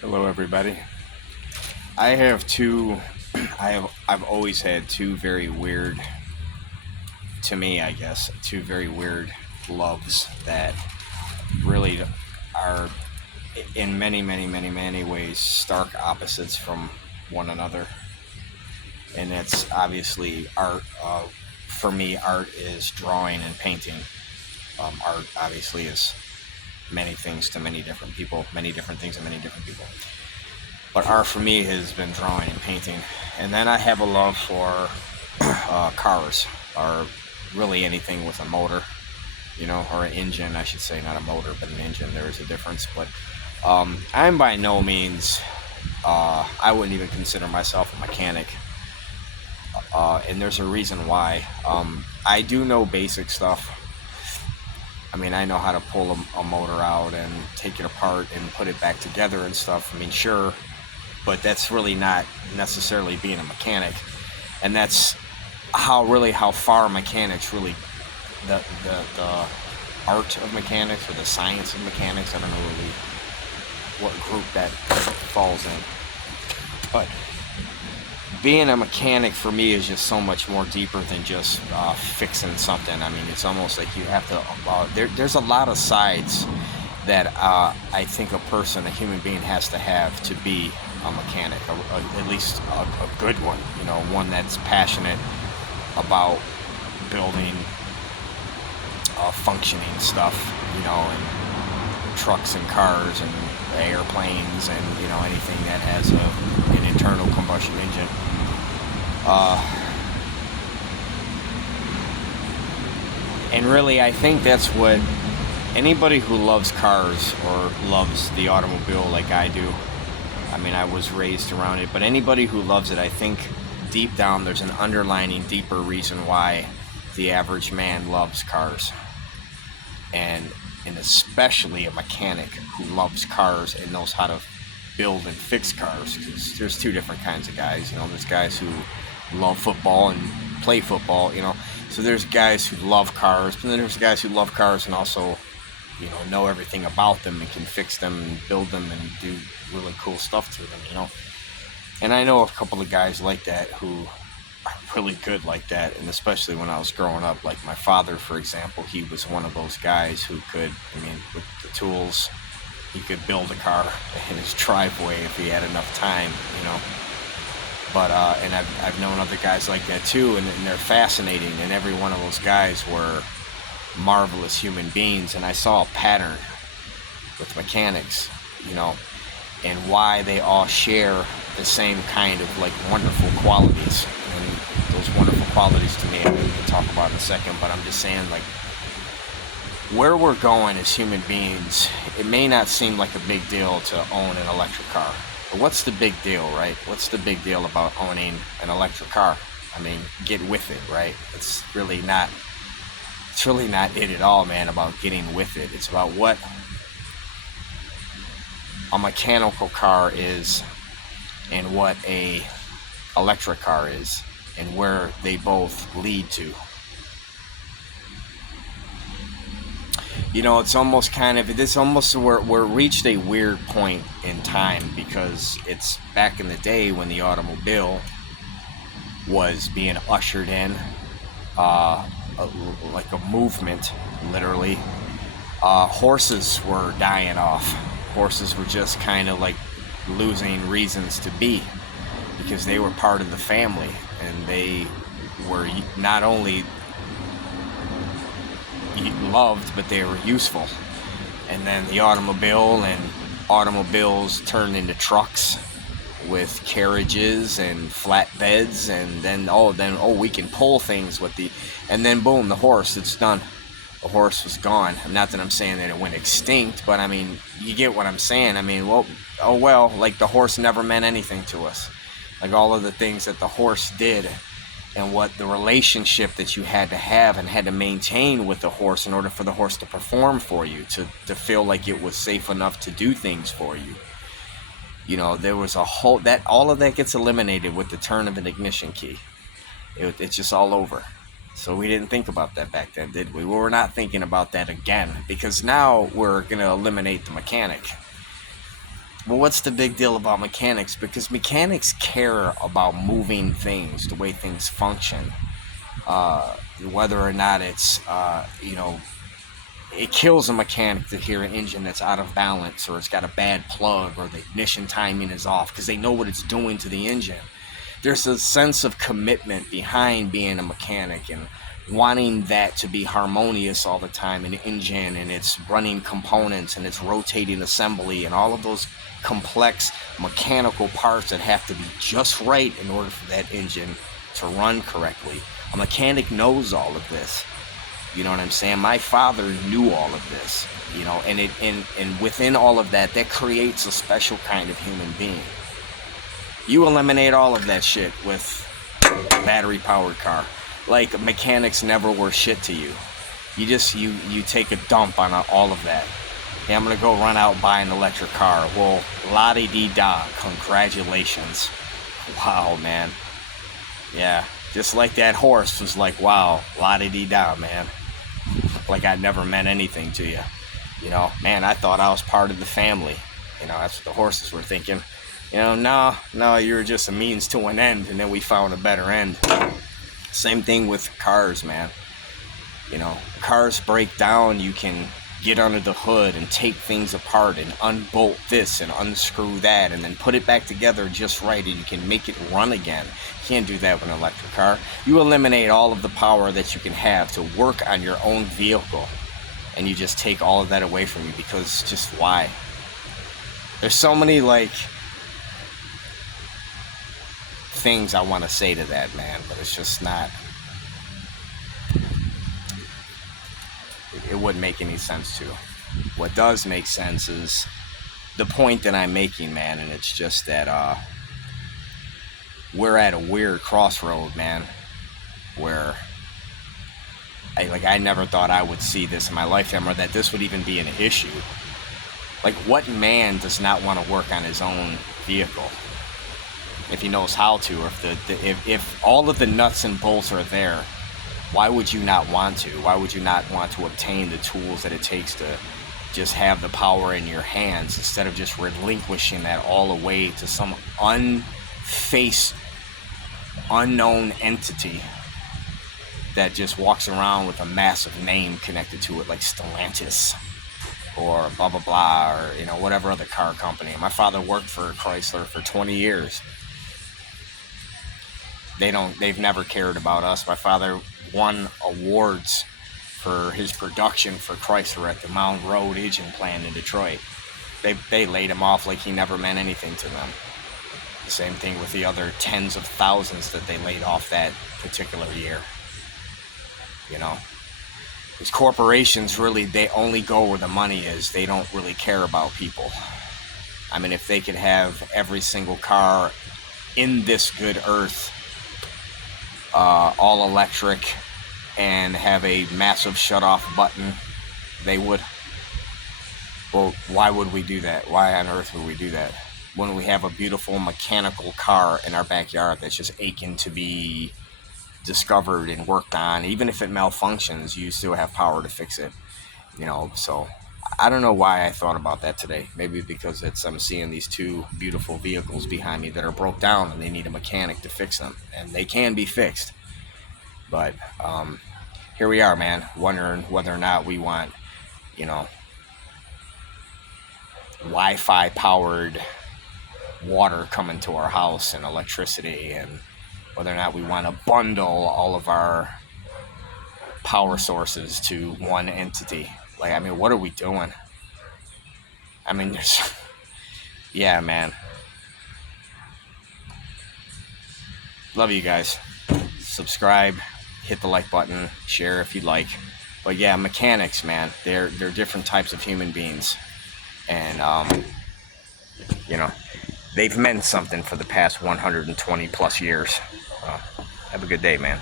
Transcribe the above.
Hello, everybody. I have two. I've always had two very weird, to me, I guess, two very weird loves that really are, in many, many, many, many ways, stark opposites from one another. And that's obviously art. For me, art is drawing and painting. Art obviously is many things to many different people, many different things to many different people. But art for me has been drawing and painting. And then I have a love for cars, or really anything with a motor, or an engine, I should say, not a motor, but an engine. There is a difference. But I'm by no means, I wouldn't even consider myself a mechanic. And there's a reason why. I do know basic stuff. I mean, I know how to pull a motor out and take it apart and put it back together and stuff. I mean, sure, but that's really not necessarily being a mechanic. And that's how far mechanics really, the art of mechanics or the science of mechanics, I don't know really what group that falls in. But being a mechanic for me is just so much more deeper than just fixing something. I mean, it's almost like you have to, there's a lot of sides that I think a human being has to have to be a mechanic, at least a good one, one that's passionate about building functioning stuff, and trucks and cars and airplanes and, anything that has an internal combustion engine. And really, I think that's what anybody who loves cars or loves the automobile like I do. I mean, I was raised around it, but anybody who loves it, I think deep down there's an underlining deeper reason why the average man loves cars. And especially a mechanic who loves cars and knows how to build and fix cars. Because there's two different kinds of guys. There's guys who love football and play football. So there's guys who love cars, and then there's guys who love cars and also, know everything about them and can fix them and build them and do really cool stuff to them. And I know a couple of guys like that who are really good like that, and especially when I was growing up, like my father, for example, he was one of those guys who could, with the tools, he could build a car in his driveway if he had enough time, But and I've known other guys like that too, and they're fascinating. And every one of those guys were marvelous human beings. And I saw a pattern with mechanics, and why they all share the same kind of wonderful qualities. And those wonderful qualities to me, I'm going to talk about in a second. But I'm just saying, where we're going as human beings, it may not seem like a big deal to own an electric car. But what's the big deal, right? What's the big deal about owning an electric car? I mean, get with it, right? It's really not it at all, man, about getting with it. It's about what a mechanical car is and what a electric car is and where they both lead to. It's almost we're reached a weird point in time, because it's back in the day when the automobile was being ushered in, like a movement, literally. Horses were dying off. Horses were just kind of losing reasons to be, because they were part of the family, and they were not only loved, but they were useful. And then the automobiles turned into trucks with carriages and flatbeds, and then we can pull things with and then boom, the horse, it's done. The horse was gone. Not that I'm saying that it went extinct, but I mean, you get what I'm saying. I mean, the horse never meant anything to us. All of the things that the horse did, and what the relationship that you had to have and had to maintain with the horse in order for the horse to perform for you, to feel like it was safe enough to do things for you. There was all of that gets eliminated with the turn of an ignition key. It's just all over. So we didn't think about that back then, did we? We're not thinking about that again, because now we're going to eliminate the mechanic. Well, what's the big deal about mechanics? Because mechanics care about moving things, the way things function. Whether or not it's, it kills a mechanic to hear an engine that's out of balance, or it's got a bad plug, or the ignition timing is off, because they know what it's doing to the engine. There's a sense of commitment behind being a mechanic and wanting that to be harmonious all the time, an engine and its running components and its rotating assembly and all of those complex mechanical parts that have to be just right in order for that engine to run correctly. A mechanic knows all of this. You know what I'm saying? My father knew all of this, and within all of that, that creates a special kind of human being. You eliminate all of that shit with a battery-powered car. Like, mechanics never were shit to you. You take a dump on all of that. Hey, I'm gonna go run out and buy an electric car. Well, la-di-di-da, congratulations. Wow, man. Yeah, just like that horse was like, wow, la-di-di-da, man. Like I never meant anything to you. Man, I thought I was part of the family. That's what the horses were thinking. No, you're just a means to an end, and then we found a better end. Same thing with cars, man. Cars break down, you can get under the hood and take things apart and unbolt this and unscrew that and then put it back together just right, and you can make it run again. You can't do that with an electric car. You eliminate all of the power that you can have to work on your own vehicle, and you just take all of that away from you, because just why? There's so many things I want to say to that, man, but it's just not, it wouldn't make any sense to. What does make sense is the point that I'm making, man, and it's just that we're at a weird crossroad, man, where I never thought I would see this in my lifetime, or that this would even be an issue. Like, what man does not want to work on his own vehicle if he knows how to, or if all of the nuts and bolts are there? Why would you not want to? Why would you not want to obtain the tools that it takes to just have the power in your hands, instead of just relinquishing that all away to some unfaced, unknown entity that just walks around with a massive name connected to it, like Stellantis or blah blah blah, or whatever other car company. My father worked for Chrysler for 20 years. They've never cared about us. My father won awards for his production for Chrysler at the Mound Road agent plant in Detroit. They laid him off like he never meant anything to them. The same thing with the other tens of thousands that they laid off that particular year. These corporations, really, they only go where the money is. They don't really care about people. I mean, if they could have every single car in this good earth all electric and have a massive shut-off button, they would. Well, why would we do that? Why on earth would we do that when we have a beautiful mechanical car in our backyard that's just aching to be discovered and worked on? Even if it malfunctions, you still have power to fix it. So I don't know why I thought about that today. Maybe because I'm seeing these two beautiful vehicles behind me that are broke down, and they need a mechanic to fix them, and they can be fixed. But here we are, man, wondering whether or not we want, Wi-Fi powered water coming to our house and electricity, and whether or not we want to bundle all of our power sources to one entity. What are we doing? Yeah, man. Love you guys. Subscribe, hit the like button, share if you'd like. But yeah, mechanics, man, they're different types of human beings. And, they've meant something for the past 120 plus years. Have a good day, man.